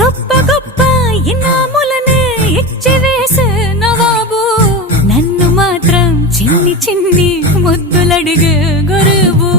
గొప్ప గొప్ప ఇనాములనే ఇచ్చి వేసే నవాబు, నన్ను మాత్రం చిన్ని చిన్ని ముద్దులడిగే గురువు.